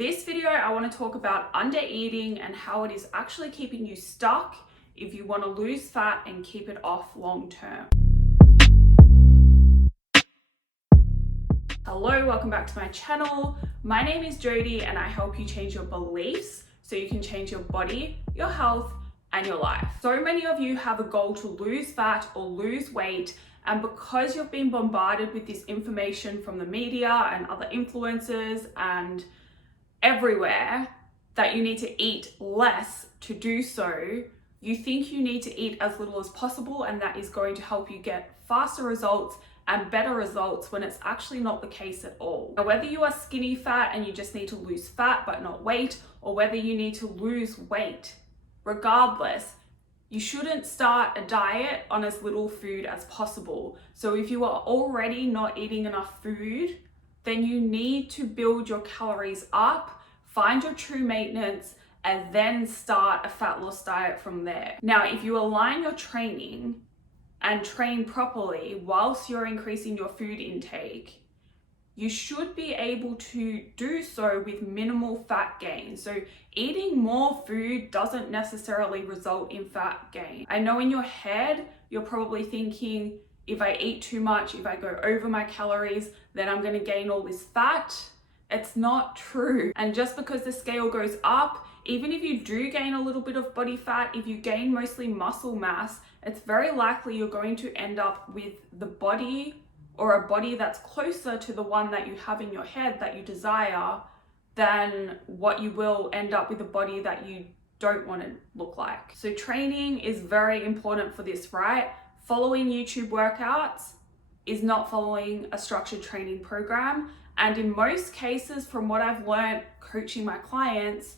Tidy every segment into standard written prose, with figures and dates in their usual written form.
This video, I want to talk about under eating and how it is actually keeping you stuck if you want to lose fat and keep it off long term. Hello, welcome back to my channel. My name is Jody and I help you change your beliefs so you can change your body, your health, and your life. So many of you have a goal to lose fat or lose weight, and because you've been bombarded with this information from the media and other influencers and everywhere that you need to eat less to do so, you think you need to eat as little as possible and that is going to help you get faster results and better results when it's actually not the case at all. Now, whether you are skinny fat and you just need to lose fat but not weight, or whether you need to lose weight, regardless, you shouldn't start a diet on as little food as possible. So if you are already not eating enough food, then you need to build your calories up, find your true maintenance, and then start a fat loss diet from there. Now, if you align your training and train properly whilst you're increasing your food intake, you should be able to do so with minimal fat gain. So eating more food doesn't necessarily result in fat gain. I know in your head, you're probably thinking, if I eat too much, if I go over my calories, then I'm gonna gain all this fat. It's not true. And just because the scale goes up, even if you do gain a little bit of body fat, if you gain mostly muscle mass, it's very likely you're going to end up with the body or a body that's closer to the one that you have in your head that you desire than what you will end up with a body that you don't want to look like. So training is very important for this, right? Following YouTube workouts is not following a structured training program. And in most cases, from what I've learned coaching my clients,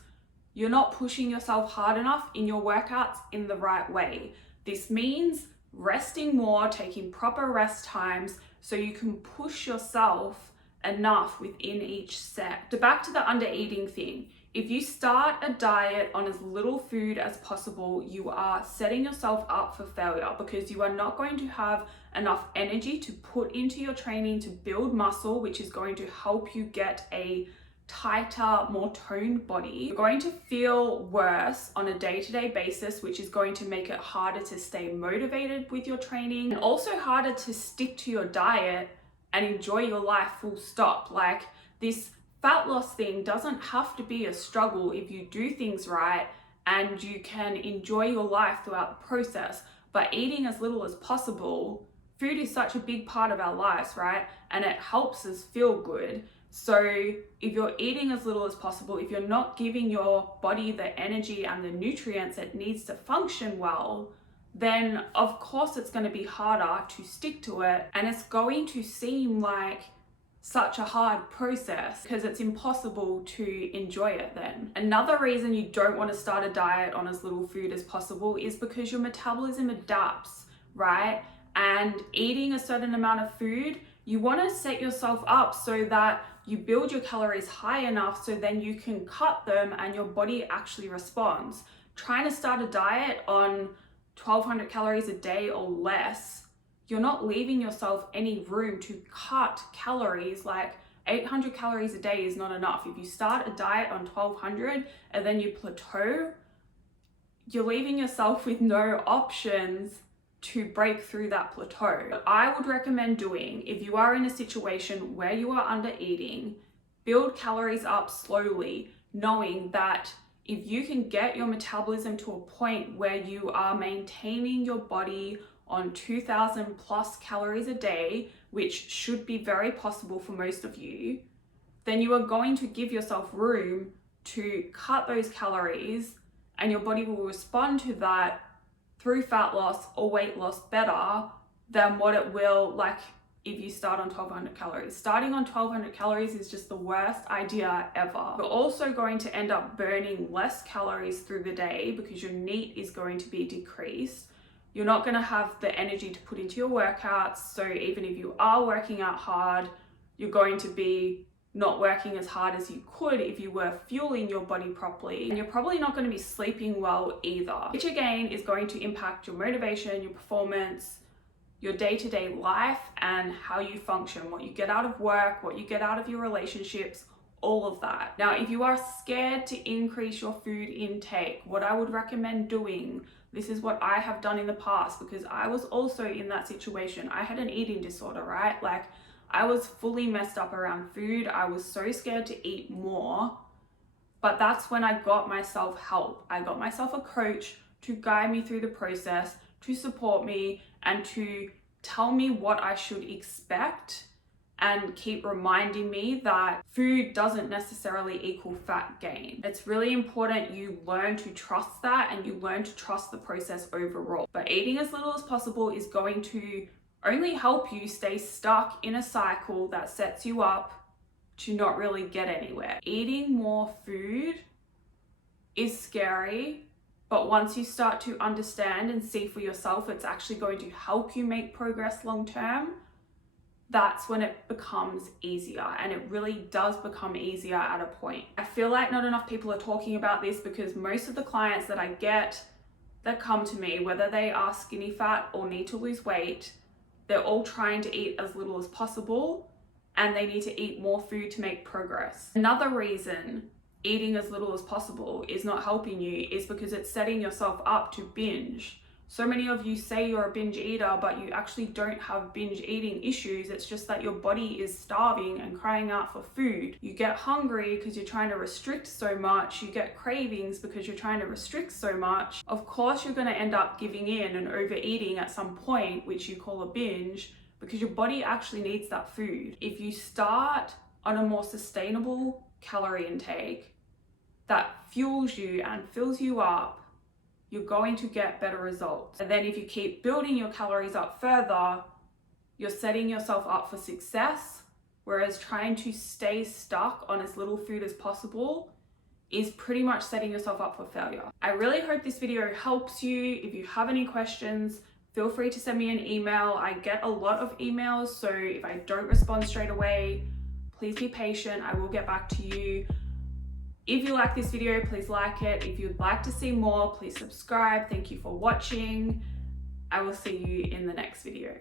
you're not pushing yourself hard enough in your workouts in the right way. This means resting more, taking proper rest times so you can push yourself enough within each set. So back to the under eating thing. If you start a diet on as little food as possible, you are setting yourself up for failure because you are not going to have enough energy to put into your training to build muscle, which is going to help you get a tighter, more toned body. You're going to feel worse on a day-to-day basis, which is going to make it harder to stay motivated with your training and also harder to stick to your diet and enjoy your life full stop. Like, this fat loss thing doesn't have to be a struggle if you do things right and you can enjoy your life throughout the process. But eating as little as possible, food is such a big part of our lives, right? And it helps us feel good. So if you're eating as little as possible, if you're not giving your body the energy and the nutrients it needs to function well, then of course it's going to be harder to stick to it, and it's going to seem like such a hard process because it's impossible to enjoy it then. Another reason you don't want to start a diet on as little food as possible is because your metabolism adapts, right? And eating a certain amount of food, you want to set yourself up so that you build your calories high enough so then you can cut them and your body actually responds. Trying to start a diet on 1,200 calories a day or less, you're not leaving yourself any room to cut calories. Like 800 calories a day is not enough. If you start a diet on 1,200 and then you plateau, you're leaving yourself with no options to break through that plateau. What I would recommend doing, if you are in a situation where you are under eating, build calories up slowly, knowing that if you can get your metabolism to a point where you are maintaining your body on 2,000 plus calories a day, which should be very possible for most of you, then you are going to give yourself room to cut those calories and your body will respond to that through fat loss or weight loss better than what it will like if you start on 1,200 calories. Starting on 1,200 calories is just the worst idea ever. You're also going to end up burning less calories through the day because your NEAT is going to be decreased. You're not going to have the energy to put into your workouts. So even if you are working out hard, you're going to be not working as hard as you could if you were fueling your body properly. And you're probably not going to be sleeping well either, which again is going to impact your motivation, your performance, your day-to-day life, and how you function, what you get out of work, what you get out of your relationships, all of that. Now, if you are scared to increase your food intake, what I would recommend doing, this is what I have done in the past, because I was also in that situation. I had an eating disorder, right? Like, I was fully messed up around food. I was so scared to eat more. But that's when I got myself help. I got myself a coach to guide me through the process, to support me, and to tell me what I should expect, and keep reminding me that food doesn't necessarily equal fat gain. It's really important you learn to trust that, and you learn to trust the process overall. But eating as little as possible is going to only help you stay stuck in a cycle that sets you up to not really get anywhere. Eating more food is scary, but once you start to understand and see for yourself it's actually going to help you make progress long term, that's when it becomes easier, and it really does become easier at a point. I feel like not enough people are talking about this, because most of the clients that I get that come to me, whether they are skinny fat or need to lose weight, they're all trying to eat as little as possible, and they need to eat more food to make progress. Another reason eating as little as possible is not helping you is because it's setting yourself up to binge. So many of you say you're a binge eater, but you actually don't have binge eating issues. It's just that your body is starving and crying out for food. You get hungry because you're trying to restrict so much. You get cravings because you're trying to restrict so much. Of course, you're going to end up giving in and overeating at some point, which you call a binge, because your body actually needs that food. If you start on a more sustainable calorie intake that fuels you and fills you up, you're going to get better results. And then if you keep building your calories up further, you're setting yourself up for success, whereas trying to stay stuck on as little food as possible is pretty much setting yourself up for failure. I really hope this video helps you. If you have any questions, feel free to send me an email. I get a lot of emails, so if I don't respond straight away, please be patient. I will get back to you. If you like this video, please like it. If you'd like to see more, please subscribe. Thank you for watching. I will see you in the next video.